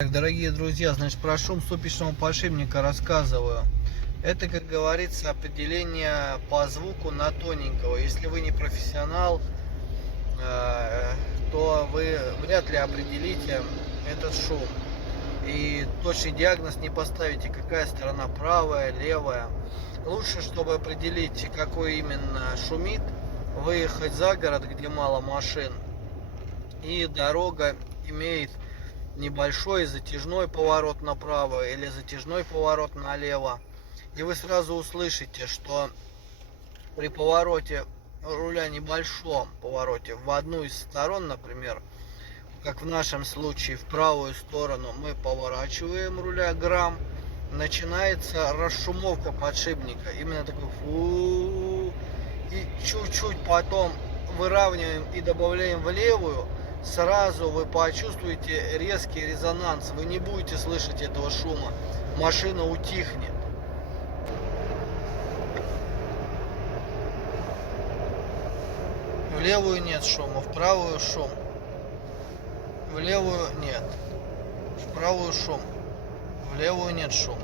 Так, дорогие друзья, значит, про шум ступичного подшипника рассказываю. Это, как говорится, определение по звуку на тоненького. Если вы не профессионал, то вы вряд ли определите этот шум. И точный диагноз не поставите, какая сторона правая, левая. Лучше, чтобы определить, какой именно шумит, выехать за город, где мало машин, и дорога имеет небольшой затяжной поворот направо или затяжной поворот налево. И вы сразу услышите, что при повороте руля, небольшом повороте в одну из сторон, например, как в нашем случае в правую сторону, мы поворачиваем руля грамм, начинается расшумовка подшипника, именно такой фу, и чуть-чуть потом выравниваем и добавляем в левую. Сразу вы почувствуете резкий резонанс, вы не будете слышать этого шума, машина утихнет. В левую нет шума, в правую шум, в левую нет, в правую шум, в левую нет шума.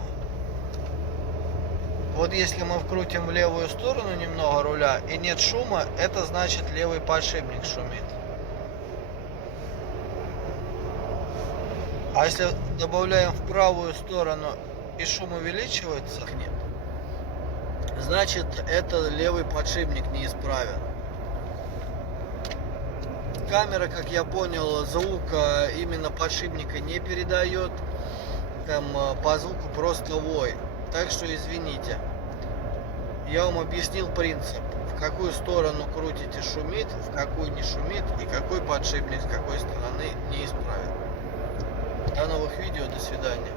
Вот если мы вкрутим в левую сторону немного руля и нет шума, это значит левый подшипник шумит. А если добавляем в правую сторону и шум увеличивается, нет, значит это левый подшипник неисправен. Камера, как я понял, звук именно подшипника не передает, там по звуку просто вой. Так что извините. Я вам объяснил принцип, в какую сторону крутите шумит, в какую не шумит и какой подшипник с какой стороны неисправен. До новых видео, до свидания.